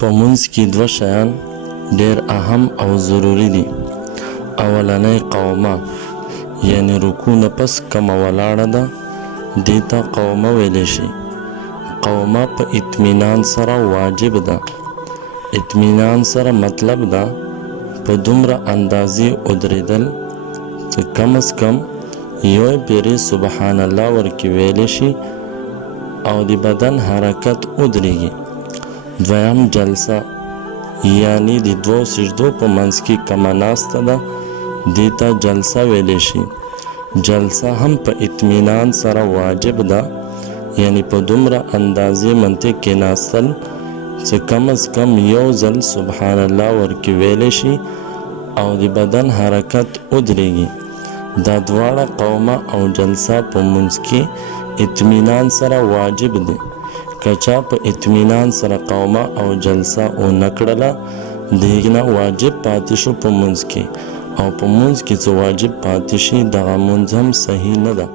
په منځ کې دوه شیان ډیر اهم او ضروری دي. اولنی قومه، یعنی رکوع نه پس کومه ولاړه ده دې ته قومه ویلی شي. قومه په اطمینان سره واجب ده. اطمینان سره مطلب ده په دومره اندازې ودرېدل چې کم از کم یو پیرې سبحان الله ورکې ویلی شي او د بدن حرکت ودرېږي. دویم جلسه، یعنی د دوو سجدو په منځ کې کومه ناسته ده دې ته جلسه ویلی شي. جلسه هم په اطمینان سره واجب ده، یعنی په دومره اندازې منطق کې ناستل چې کم از کم یو ځل سبحان الله ورکې ویلی شي او د بدن حرکت ودرېږي. دا دواړه قومه او جلسه په منځ کې اطمینان سره واجب دي. که چا په اطمینان سره قومه او جلسه ونه کړله د هغې نه واجب پاتې شو په منځ کې، او په منځ کې چې واجب پاتې شي دغه منځ هم صحیح نه ده.